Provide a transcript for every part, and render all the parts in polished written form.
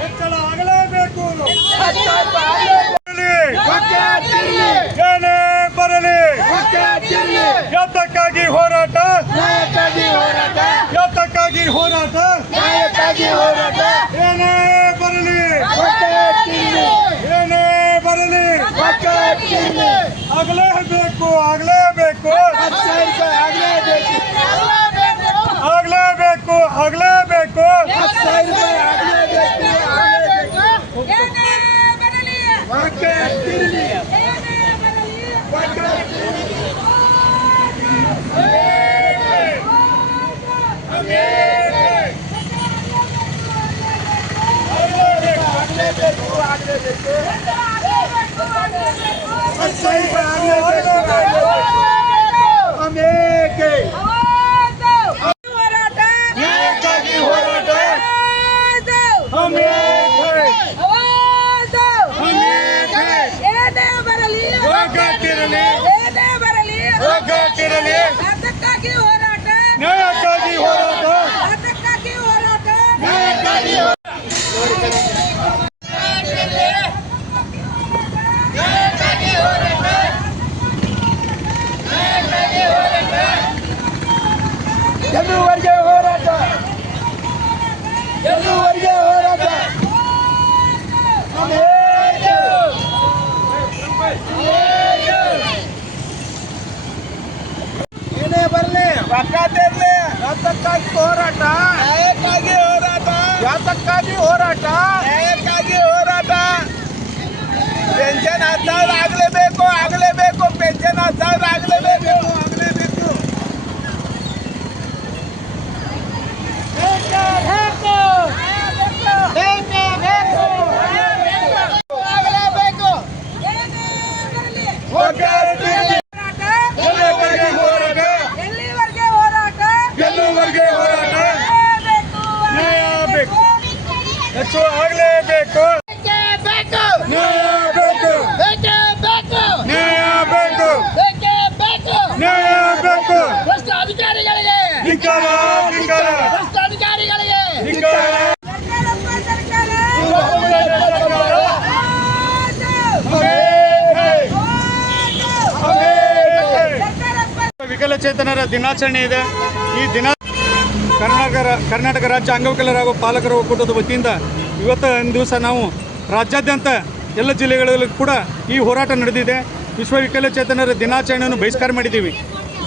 ಹೆಚ್ಚಳ ಆಗಲೇಬೇಕು. ಏನೇ ಬರಲಿ ಯಾತಕ್ಕಾಗಿ ಹೋರಾಟ, ಯಾತಕ್ಕಾಗಿ ಹೋರಾಟ, ಏನೇ ಬರಲಿ, ಏನೇ ಬರಲಿ ಆಗಲೇಬೇಕು, ಆಗಲೇಬೇಕು, ಆಗಲೇಬೇಕು, ಆಗಲೇಬೇಕು. ಎಲ್ಲೂವರೆಗೆ ಹೋರಾಟ, ಎಲ್ಲೂವರೆಗೆ ಹೋರಾಟ. ಏನೇ ಬರಲಿ ಪಕ್ಕದಿರಲಿ, ಯಾತಕ್ಕಾಗಿ ಹೋರಾಟ, ನ್ಯಾಯಕ್ಕಾಗಿ ಹೋರಾಟ, ಯಾತಕ್ಕಾಗಿ ಹೋರಾಟ, ನ್ಯಾಯಕ್ಕಾಗಿ ಹೋರಾಟ. ಪೆನ್ಷನ್ 10,000 ಆಗಲೇಬೇಕು, ಆಗಲೇಬೇಕು, ಪೆನ್ಷನ್ 10,000 ಆಗಲೇಬೇಕು, ಆಗಲೇಬೇಕು. ಹೆಚ್ಚು ಆಗಲೇಬೇಕು, ನ್ಯಾಯ ಬೇಕು, ನ್ಯಾಯ ಬೇಕು, ನ್ಯಾಯ ಬೇಕು. ಅಧಿಕಾರಿಗಳಿಗೆ ಧಿಕ್ಕಾರ, ಧಿಕ್ಕಾರ, ಅಧಿಕಾರಿಗಳಿಗೆ ಧಿಕ್ಕಾರ. ವಿಕಲಚೇತನರ ದಿನಾಚರಣೆ ಇದೆ. ಈ ದಿನ ಕರ್ನಾಟಕ ರಾಜ್ಯ ಅಂಗವಿಕಲರ ಹಾಗೂ ಪಾಲಕರ ಒಕ್ಕೂಟದ ವತಿಯಿಂದ ಇವತ್ತಿನ ದಿವಸ ನಾವು ರಾಜ್ಯಾದ್ಯಂತ ಎಲ್ಲ ಜಿಲ್ಲೆಗಳಲ್ಲಿ ಕೂಡ ಈ ಹೋರಾಟ ನಡೆದಿದೆ. ವಿಶ್ವ ವಿಕಲಚೇತನರ ದಿನಾಚರಣೆಯನ್ನು ಬಹಿಷ್ಕಾರ ಮಾಡಿದ್ದೀವಿ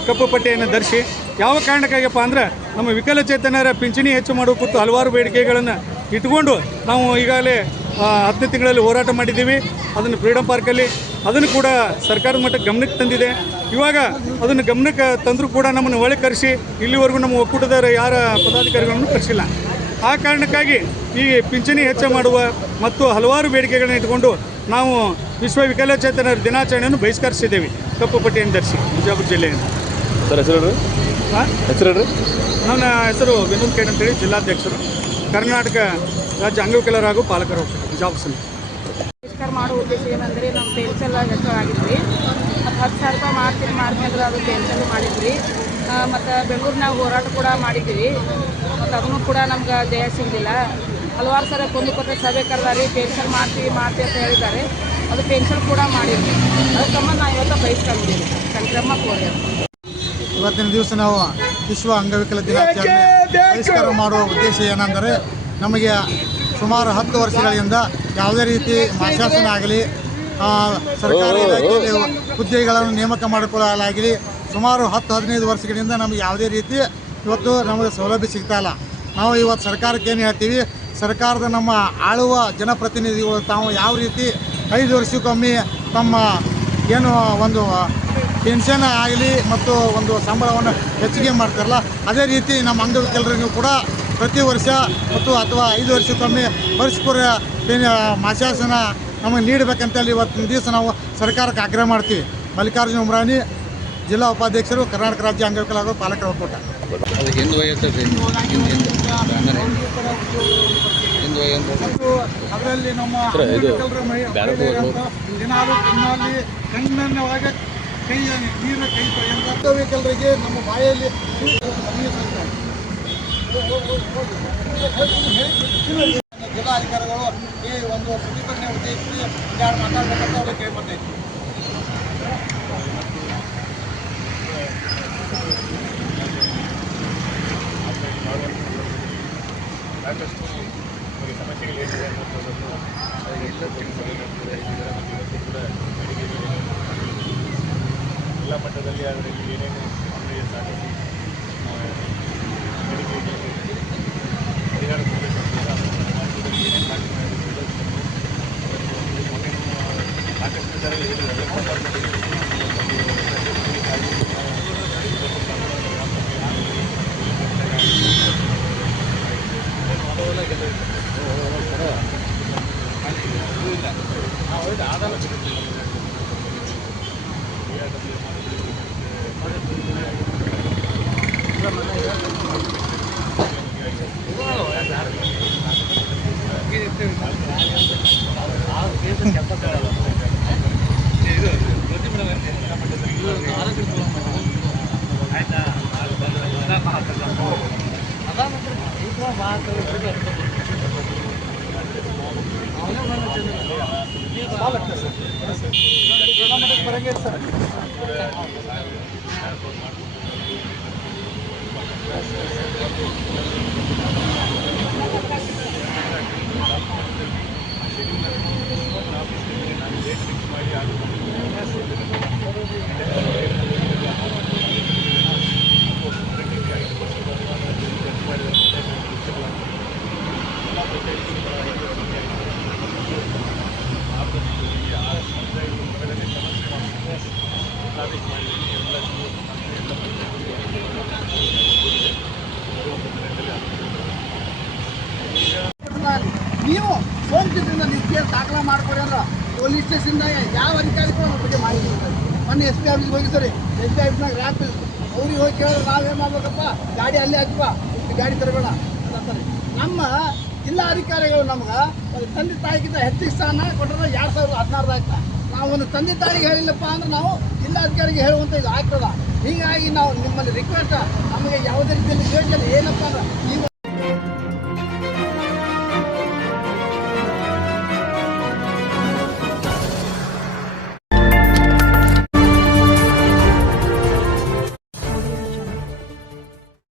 ಕಪ್ಪು ಪಟ್ಟಿಯನ್ನು ಧರಿಸಿ. ಯಾವ ಕಾರಣಕ್ಕಾಗಪ್ಪ ಅಂದರೆ ನಮ್ಮ ವಿಕಲಚೇತನರ ಪಿಂಚಣಿ ಹೆಚ್ಚು ಮಾಡುವ ಕುರಿತು ಹಲವಾರು ಬೇಡಿಕೆಗಳನ್ನು ಇಟ್ಕೊಂಡು ನಾವು ಈಗಾಗಲೇ 10 ತಿಂಗಳಲ್ಲಿ ಹೋರಾಟ ಮಾಡಿದ್ದೀವಿ. ಅದನ್ನು ಫ್ರೀಡಮ್ ಪಾರ್ಕಲ್ಲಿ ಅದನ್ನು ಕೂಡ ಸರ್ಕಾರದ ಮಟ್ಟಕ್ಕೆ ಗಮನಕ್ಕೆ ತಂದಿದೆ. ಇವಾಗ ಅದನ್ನು ಗಮನಕ್ಕೆ ತಂದರೂ ಕೂಡ ನಮ್ಮನ್ನು ಒಳಗೆ ಕರೆಸಿ ಇಲ್ಲಿವರೆಗೂ ನಮ್ಮ ಒಕ್ಕೂಟದ ಯಾರ ಪದಾಧಿಕಾರಿಗಳನ್ನು ಕರೆಸಿಲ್ಲ. ಆ ಕಾರಣಕ್ಕಾಗಿ ಈ ಪಿಂಚಣಿ ಹೆಚ್ಚು ಮಾಡುವ ಮತ್ತು ಹಲವಾರು ಬೇಡಿಕೆಗಳನ್ನ ಇಟ್ಕೊಂಡು ನಾವು ವಿಶ್ವ ವಿಕಲಚೇತನರ ದಿನಾಚರಣೆಯನ್ನು ಬಹಿಷ್ಕರಿಸಿದ್ದೇವೆ ಕಪ್ಪು ಪಟ್ಟಿಯನ್ನು ಧರಿಸಿ ಬಿಜಾಪುರ ಜಿಲ್ಲೆಯಿಂದ. ಸರ್ ಹೆಸರು ಹೇಳ್ರಿ. ನನ್ನ ಹೆಸರು ವಿನೋದ್ ಖೇಡ್ ಅಂತೇಳಿ, ಜಿಲ್ಲಾಧ್ಯಕ್ಷರು, ಕರ್ನಾಟಕ ರಾಜ್ಯ ಅಂಗವಿಕಲರ ಹಾಗೂ ಪಾಲಕರ ಒಕ್ಕೂಟ ಬಿಜಾಪುರ. ಬಹಿಷ್ಕಾರ ಮಾಡುವ ಉದ್ದೇಶ ಏನಂದರೆ ನಮ್ಮ ಪೆನ್ಷನ್ ಹೆಚ್ಚಾಗಿದ್ವಿ. ಮತ್ತು 10,000 ರೂಪಾಯಿ ಮಾಡ್ತೀನಿ ಅಂದ್ರೆ ಅದು ಪೆನ್ಷನ್ ಮಾಡಿದ್ವಿ. ಮತ್ತು ಬೆಂಗಳೂರಿನಾಗ ಹೋರಾಟ ಕೂಡ ಮಾಡಿದ್ವಿ. ಮತ್ತು ಅದನ್ನು ಕೂಡ ನಮ್ಗೆ ಜಯ ಸಿಗಲಿಲ್ಲ. ಹಲವಾರು ಸಲ ಕುಂದುಕೊರತೆ ಸಭೆ ಕರೆದಾರಿ, ಪೆನ್ಷನ್ ಮಾಡ್ತೀವಿ ಅಂತ ಹೇಳಿದ್ದಾರೆ. ಅದು ಪೆನ್ಷನ್ ಕೂಡ ಮಾಡಿದ್ವಿ. ಅದ್ರ ಸಂಬಂಧ ನಾವು ಇವತ್ತು ಬಹಿಷ್ಕರಿಸಿದ್ದೀವಿ. ಸಂಕ್ರಮ ಕೋರಿ ಇವತ್ತಿನ ದಿವಸ ನಾವು ವಿಶ್ವ ಅಂಗವಿಕಲ ದಿನಾಚರಣೆ ಬಹಿಷ್ಕಾರ ಮಾಡುವ ಉದ್ದೇಶ ಏನೆಂದರೆ, ನಮಗೆ ಸುಮಾರು 10 ವರ್ಷಗಳಿಂದ ಯಾವುದೇ ರೀತಿ ಮಾಸಾಸನ ಆಗಲಿ, ಸರ್ಕಾರಿ ಇಲಾಖೆಯಲ್ಲಿ ಹುದ್ದೆಗಳನ್ನು ನೇಮಕ ಮಾಡಿಕೊಳ್ಳಲಾಗಲಿ ಸುಮಾರು 10-15 ವರ್ಷಗಳಿಂದ ನಮಗೆ ಯಾವುದೇ ರೀತಿ ಇವತ್ತು ನಮಗೆ ಸೌಲಭ್ಯ ಸಿಗ್ತಾ ಇಲ್ಲ. ನಾವು ಇವತ್ತು ಸರ್ಕಾರಕ್ಕೆ ಏನು ಹೇಳ್ತೀವಿ, ಸರ್ಕಾರದ ನಮ್ಮ ಆಳುವ ಜನಪ್ರತಿನಿಧಿಗಳು ತಾವು ಯಾವ ರೀತಿ 5 ವರ್ಷಕ್ಕೊಮ್ಮೆ ತಮ್ಮ ಏನು ಒಂದು ಪೆನ್ಷನ್ ಆಗಲಿ ಮತ್ತು ಒಂದು ಸಂಬಳವನ್ನು ಹೆಚ್ಚಿಗೆ ಮಾಡ್ತಾರಲ್ಲ, ಅದೇ ರೀತಿ ನಮ್ಮ ಅಂಗವಿಕಲರಿಗೂ ಕೂಡ ಪ್ರತಿ ವರ್ಷ ಮತ್ತು ಅಥವಾ 5 ವರ್ಷಕ್ಕೊಮ್ಮೆ ವರ್ಷಪೂರ ಮಾಸಾಸನ ನಮಗೆ ನೀಡಬೇಕಂತೇಳಿ ಇವತ್ತಿನ ದಿವಸ ನಾವು ಸರ್ಕಾರಕ್ಕೆ ಆಗ್ರಹ ಮಾಡ್ತೀವಿ. ಮಲ್ಲಿಕಾರ್ಜುನ ಉಮ್ರಾನಿ, ಜಿಲ್ಲಾ ಉಪಾಧ್ಯಕ್ಷರು, ಕರ್ನಾಟಕ ರಾಜ್ಯ ಅಂಗವಿಕಲ ಹಾಗೂ ಪಾಲಕರ ಒಕ್ಕೂಟ. ಅದರಲ್ಲಿ ನಮ್ಮ ದಿನಾಲು ಕಣ್ಣಲ್ಲಿ ಒಳಗೆ ಕೈ ನೀರಿನ ಕೈ ಅಂಗವಿಕಲರಿಗೆ ನಮ್ಮ ಬಾಯಲ್ಲಿ ಜಿಲ್ಲಾಧಿಕಾರಿಗಳು ಈ ಒಂದು ಪ್ರತಿಭಟನೆ ಉದ್ದೇಶಿಸಿ ಯಾರು ಮಾತಾಡಬೇಕಂತ ಅವ್ರಿಗೆ ಕೇಳ್ಬರ್ತೈತಿ. ಸಾಕಷ್ಟು ನಮಗೆ ಸಮಸ್ಯೆಗಳು ಏನಿದೆ ಅನ್ನೋದು ಎಲ್ಲ ತಿಳಿಸಿದೆ. ಇವತ್ತು ಕೂಡ ಎಲ್ಲ ಮಟ್ಟದಲ್ಲಿ ಅದರಲ್ಲಿ ಏನೇನು ಆಮೇಲೆ ಸಾಗಿಸಿ ಬೆಳಿಗ್ಗೆ ಪರಿಹಾರ ಕೊಡಬೇಕು ರಾಜ್ಯದಲ್ಲಿ ಏನೇನು ಮಾಡಿದ್ದಾರೆ ಸಾಕಷ್ಟು ಥರ ನೀವು ಸೋಂಕಿದ್ರಿಂದ ನೀವು ಕೇಸ್ ದಾಖಲೆ ಮಾಡ್ಕೊಡಿ ಅಂದ್ರೆ ಪೊಲೀಸ್ ಸ್ಟೇಷನ್ದ ಯಾವ ಅಧಿಕಾರಿಗೂ ನಮ್ಮ ಬಗ್ಗೆ ಮಾಹಿತಿ ಇರ್ತದೆ. ಮೊನ್ನೆ SP ಆಫೀಸ್ಗೆ ಹೋಗಿ ಸರಿ SP ಆಫೀಸ್ನಾಗ ರ್ಯಾಂಪ್ ಅವ್ರಿಗೆ ಹೋಗಿ ಕೇಳಿದ್ರೆ ನಾವೇನು ಮಾಡ್ಬೇಕಪ್ಪ, ಗಾಡಿ ಅಲ್ಲೇ ಹಚ್ಚುವ, ಗಾಡಿ ತರಬೇಡ ಅಂತಾರೆ. ನಮ್ಮ ಜಿಲ್ಲಾಧಿಕಾರಿಗಳು ನಮ್ಗೆ ಒಂದು ತಂದೆ ತಾಯಿಗಿಂತ ಹೆಚ್ಚಿಗೆ ಸ್ಥಾನ ಕೊಟ್ಟರೆ 2016 ನಾವು ಒಂದು ತಂದೆ ತಾಯಿಗೆ ಹೇಳಿಲ್ಲಪ್ಪ ಅಂದ್ರೆ ನಾವು ಜಿಲ್ಲಾಧಿಕಾರಿಗೆ ಹೇಳುವಂಥ ಇದು ಆಗ್ತದ. ಹೀಗಾಗಿ ನಾವು ನಿಮ್ಮಲ್ಲಿ ರಿಕ್ವೆಸ್ಟ್, ನಮಗೆ ಯಾವುದೇ ರೀತಿಯಲ್ಲಿ ಕೇಳಿಲ್ಲ ಏನಪ್ಪ ಅಂದ್ರೆ ಈ